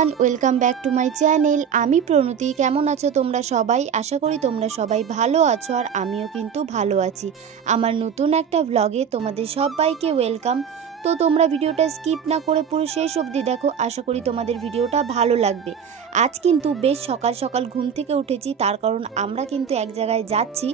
Everyone, welcome back to my channel. আমি প্রণতি। কেমন আছো তোমরা সবাই? আশা করি তোমরা সবাই ভালো আছো, আর আমিও কিন্তু ভালো আছি। আমার নতুন একটা ব্লগে তোমাদের সবাইকে ওয়েলকাম। তো তোমরা ভিডিওটা স্কিপ না করে পুরো শেষ অবধি দেখো, আশা করি তোমাদের ভিডিওটা ভালো লাগবে। আজ কিন্তু বেশ সকাল সকাল ঘুম থেকে উঠেছি, তার কারণ আমরা কিন্তু এক জায়গায় যাচ্ছি।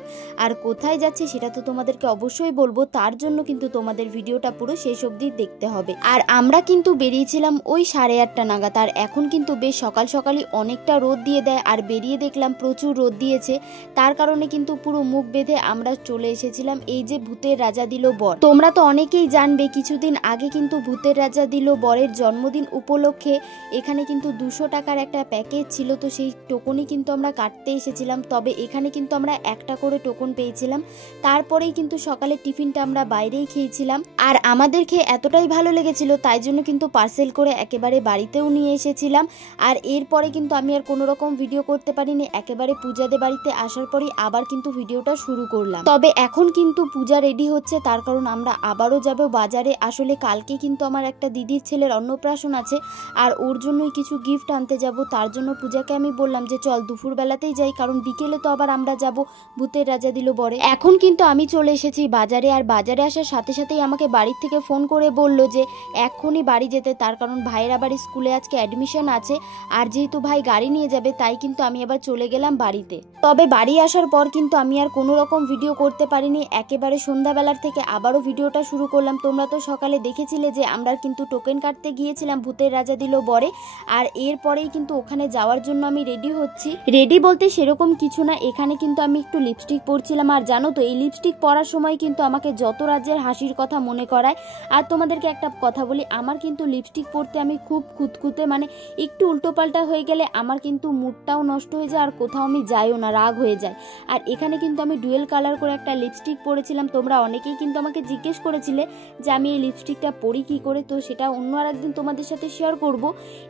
আর কোথায় যাচ্ছি সেটা তো তোমাদেরকে অবশ্যই বলবো, তার জন্য কিন্তু তোমাদের ভিডিওটা পুরো শেষ অবধি দেখতে হবে। আর আমরা কিন্তু বেরিয়েছিলাম ওই 8:30 নাগাদ, আর এখন কিন্তু বেশ সকাল সকালই অনেকটা রোদ দিয়ে দেয়, আর বেরিয়ে দেখলাম প্রচুর রোদ দিয়েছে। তার কারণে কিন্তু পুরো মুখ বেঁধে আমরা চলে এসেছিলাম এই যে ভূতের রাজা দিল বর। তোমরা তো অনেকেই জানবে, কিছুদিন আগে কিন্তু ভূতের রাজা দিল বরের জন্মদিন উপলক্ষে এখানে কিন্তু 200 টাকার একটা প্যাকেজ ছিল, তো সেই টোকনই কিন্তু আমরা কাটতে এসেছিলাম। তবে এখানে কিন্তু আমরা একটা করে টোকন পেয়েছিলাম। তারপরেই কিন্তু সকালে টিফিনটা আমরা বাইরেই খেয়েছিলাম, আর আমাদের খেয়ে এতটাই ভালো লেগেছিল তাই জন্য কিন্তু পার্সেল করে একেবারে বাড়িতেও নিয়ে এসেছিলাম। আর এরপরে কিন্তু আমি আর কোনো রকম ভিডিও করতে পারিনি, একেবারে পূজাদের বাড়িতে আসার পরেই আবার কিন্তু ভিডিওটা শুরু করলাম। তবে এখন কিন্তু পূজা রেডি হচ্ছে, তার কারণ আমরা আবারও যাব বাজারে। আসলে কালকে কিন্তু আমার একটা দিদির ছেলের অন্নপ্রাশন আছে, আর ওর জন্যই কিছু গিফট আনতে যাব। তার জন্য পূজাকে আমি বললাম যে চল দুপুরবেলাতেই যাই, কারণ বিকেলে তো আবার আমরা যাব ভূতের রাজা দিল বরে। এখন কিন্তু আমি চলে এসেছি বাজারে, আর বাজারে আসার সাথে সাথেই আমাকে বাড়ির থেকে ফোন করে বলল যে এখনই বাড়ি যেতে, তার কারণ ভাইয়ের আবার স্কুলে আজকে অ্যাডমিশন আছে। আর যেহেতু ভাই গাড়ি নিয়ে যাবে তাই কিন্তু আমি আবার চলে গেলাম বাড়িতে। তবে বাড়ি আসার পর কিন্তু আমি আর কোনো রকম ভিডিও করতে পারিনি, একেবারে সন্ধ্যাবেলার থেকে আবারও ভিডিওটা শুরু করলাম। তোমরা তো সকালে দেখেছিলে যে আমরা কিন্তু টোকেন কাটতে গিয়েছিলাম ভূতের রাজা দিল বরে, আর এরপরেই কিন্তু ওখানে যাওয়ার জন্য আমি রেডি হচ্ছি। রেডি বলতে সেরকম কিছু না, এখানে কিন্তু আমি একটু লিপস্টিক পরছিলাম। আর জানো তো, এই লিপস্টিক পরার সময় কিন্তু আমাকে যত রাজ্যের হাসির কথা মনে করায়। আর তোমাদেরকে একটা কথা বলি, আমার কিন্তু লিপস্টিক পরতে আমি খুব খুঁতখুঁতে, মানে একটু উল্টোপাল্টা হয়ে গেলে আমার কিন্তু মুডটাও নষ্ট হয়ে যায়, আর কোথাও আমি যাইও না, রাগ হয়ে যায়। আর এখানে কিন্তু আমি ডুয়েল কালার করে একটা লিপস্টিক পরেছিলাম। তোমরা অনেকেই কিন্তু আমাকে জিজ্ঞেস করেছিলে যে আমি এই লিপস্টিকটা পরি কি করে, তো সেটা অন্য আর একদিন তোমাদের সাথে শেয়ার করব।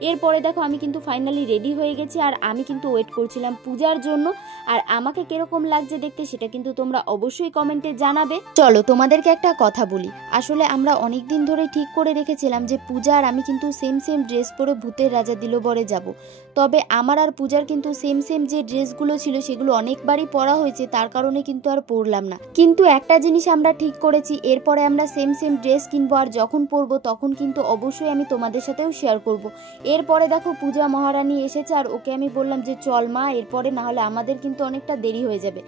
এরপরে দেখো আমি কিন্তু ফাইনালি রেডি হয়ে গেছি, আর আমি কিন্তু ওয়েট করছিলাম পূজার জন্য। আর আমাকে কিরকম লাগছে দেখতে সেটা কিন্তু তোমরা অবশ্যই কমেন্টে জানাবে। চলো তোমাদেরকে একটা কথা বলি, আসলে আমরা অনেক দিন ধরে ঠিক করে রেখেছিলাম যে পূজা আর আমি কিন্তু সেম ড্রেস পরে ভূতের রাজা দিল বরে যাব। তবে আমার আর পূজার কিন্তু সেম যে ড্রেসগুলো ছিল সেগুলো অনেকবারই পরা হয়েছে, তার কারণে কিন্তু আর পরলাম না। কিন্তু একটা জিনিস আমরা ঠিক করেছি, এরপরে আমরা সেম ড্রেস কিনবো, আর যখন পরবো তখন কিন্তু অবশ্যই আমি তোমাদের সাথেও শেয়ার করব। এরপরে দেখো পূজা মহারানী এসেছে, আর ওকে আমি বললাম যে চল মা, এরপরে না হলে আমাদের কিন্তু অনেকটা দেরি হয়ে যাবে।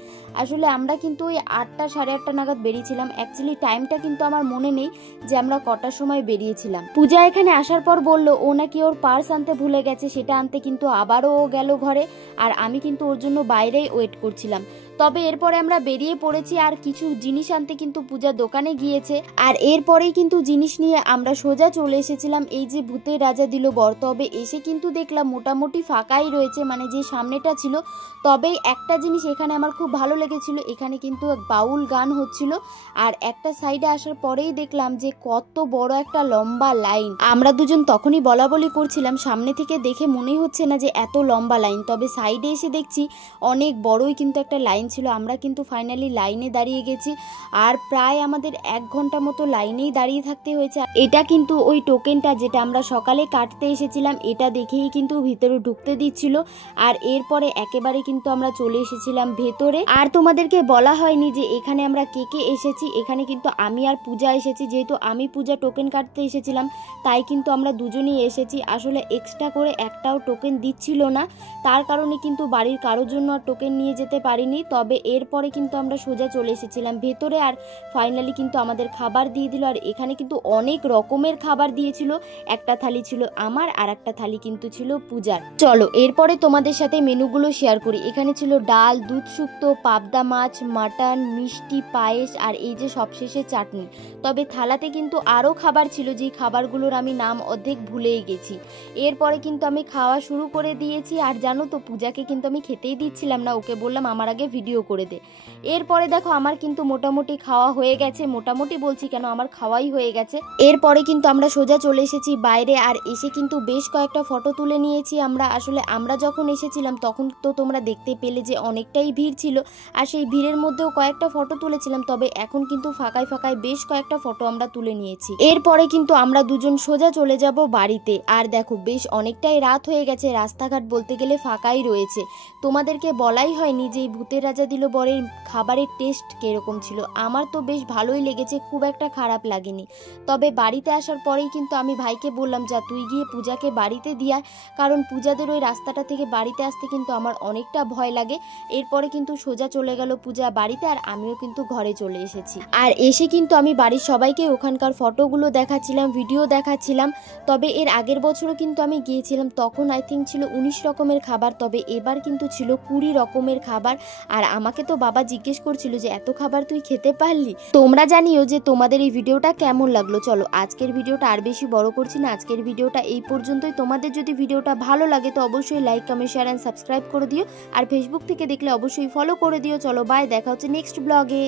আসলে আমরা কিন্তু ওই 8টা 8:30 নাগাদ বেরিয়েছিলাম। অ্যাকচুয়ালি টাইমটা কিন্তু আমার মনে নেই যে আমরা কটার সময় বেরিয়েছিলাম। পূজা এখানে আসার পর বলল ও নাকি ওর পার্স আনতে ভুলে গেছে, সেটা আনতে কিন্তু আবারও ও গেল ঘরে, আর আমি কিন্তু ওর জন্য বাইরেই ওয়েট করছিলাম। তবে এরপরে আমরা বেরিয়ে পড়েছি, আর কিছু জিনিস আনতে কিন্তু পূজা দোকানে গিয়েছে। আর এরপরেই কিন্তু জিনিস নিয়ে আমরা সোজা চলে এসেছিলাম এই যে ভূতের রাজা দিল বর। তবে এসে কিন্তু দেখলাম মোটামুটি ফাঁকাই রয়েছে, মানে যে সামনেটা ছিল। তবে একটা জিনিস এখানে আমার খুব ভালো লেগেছিল, এখানে কিন্তু বাউল গান হচ্ছিল। আর একটা সাইডে আসার পরেই দেখলাম যে কত বড় একটা লম্বা লাইন। আমরা দুজন তখনই বলা বলি করছিলাম, সামনে থেকে দেখে মনেই হচ্ছে না যে এত লম্বা লাইন, তবে সাইডে এসে দেখছি অনেক বড়ই কিন্তু একটা লাইন ছিল। আমরা কিন্তু ফাইনালি লাইনে দাঁড়িয়ে গেছি, আর প্রায় আমাদের 1 ঘন্টা মতো লাইনেই দাঁড়িয়ে থাকতে হয়েছে। এটা কিন্তু ওই টোকেনটা যেটা আমরা সকালে কাটতে এসেছিলাম, এটা দেখেই কিন্তু ভিতরে ঢুকতে দিচ্ছিল। আর এরপরে একেবারে কিন্তু আমরা চলে এসেছিলাম ভেতরে। আর তোমাদেরকে বলা হয়নি যে এখানে আমরা কে কে এসেছি। এখানে কিন্তু আমি আর পূজা এসেছি, যেহেতু আমি পূজা টোকেন কাটতে এসেছিলাম তাই কিন্তু আমরা দুজনেই এসেছি। আসলে এক্সট্রা করে একটাও টোকেন দিচ্ছিল না, তার কারণে কিন্তু বাড়ির কারোর জন্য আর টোকেন নিয়ে যেতে পারিনি। তবে এরপরে কিন্তু আমরা সোজা চলে এসেছিলাম ভেতরে, আর ফাইনালি কিন্তু আমাদের খাবার দিয়ে দিল। আর এখানে কিন্তু অনেক রকমের খাবার দিয়েছিল, একটা থালি ছিল আমার, আর একটা থালি কিন্তু ছিল পূজার। চলো এরপরে তোমাদের সাথে মেনুগুলো শেয়ার করি। এখানে ছিল ডাল, দুধ শুক্তো, পাবদা মাছ, মাটন, মিষ্টি, পায়েস, আর এই যে সবশেষে চাটনি। তবে থালাতে কিন্তু আরও খাবার ছিল, যেই খাবারগুলোর আমি নাম অর্ধেক ভুলেই গেছি। এরপরে কিন্তু আমি খাওয়া শুরু করে দিয়েছি। আর জানো তো, পূজাকে কিন্তু আমি খেতেই দিচ্ছিলাম না, ওকে বললাম আমার আগে ভিডিও ভিডিও করে দে। এরপরে দেখো আমার কিন্তু মোটামুটি খাওয়া হয়ে গেছে, মোটামুটি বলছি কেন, আমার খাওয়াই হয়ে গেছে। এরপরে কিন্তু আমরা সোজা চলে এসেছি বাইরে, আর এসে কিন্তু বেশ কয়েকটা ফটো তুলে নিয়েছি আমরা। আসলে আমরা যখন এসেছিলাম তখন তো তোমরা দেখতে পেলে যে অনেকটাই ভিড় ছিল, আর সেই ভিড়ের মধ্যেও কয়েকটা ফটো তুলেছিলাম। তবে এখন কিন্তু ফাঁকায় ফাঁকায় বেশ কয়েকটা ফটো আমরা তুলে নিয়েছি। এরপরে কিন্তু আমরা দুজন সোজা চলে যাব বাড়িতে। আর দেখো বেশ অনেকটাই রাত হয়ে গেছে, রাস্তাঘাট বলতে গেলে ফাঁকাই রয়েছে। তোমাদেরকে বলাই হয়নি যে এই ভূতের রাজা দিল বরের খাবারের টেস্ট কিরকম ছিল। আমার তো বেশ ভালোই লেগেছে, খুব একটা খারাপ লাগেনি। তবে বাড়িতে আসার পরেই কিন্তু আমি ভাইকে বললাম, যা তুই গিয়ে পূজাকে বাড়িতে দিয়ে, কারণ পূজাদের ওই রাস্তাটা থেকে বাড়িতে আসতে কিন্তু আমার অনেকটা ভয় লাগে। এরপরে কিন্তু সোজা চলে গেল পূজা বাড়িতে, আর আমিও কিন্তু ঘরে চলে এসেছি। আর এসে কিন্তু আমি বাড়ির সবাইকে ওখানকার ফটোগুলো দেখাচ্ছিলাম, ভিডিও দেখাচ্ছিলাম। তবে এর আগের বছরও কিন্তু আমি গিয়েছিলাম, তখন আই থিঙ্ক ছিল 19 রকমের খাবার, তবে এবার কিন্তু ছিল 20 রকমের খাবার। আর আমাকে তো বাবা জিজ্ঞেস করছিল যে এত খাবার তুই খেতে পারলি। তোমরা জানিও যে তোমাদের এই ভিডিওটা কেমন লাগলো। চলো আজকের ভিডিওটা আর বেশি বড় করছি না, আজকের ভিডিওটা এই পর্যন্তই। তোমাদের যদি ভিডিওটা ভালো লাগে তো অবশ্যই like, comment, share and subscribe করে দিও। আর ফেসবুক থেকে দেখলে অবশ্যই ফলো করে দিও। চলো বাই, দেখা হচ্ছে নেক্সট ব্লগে।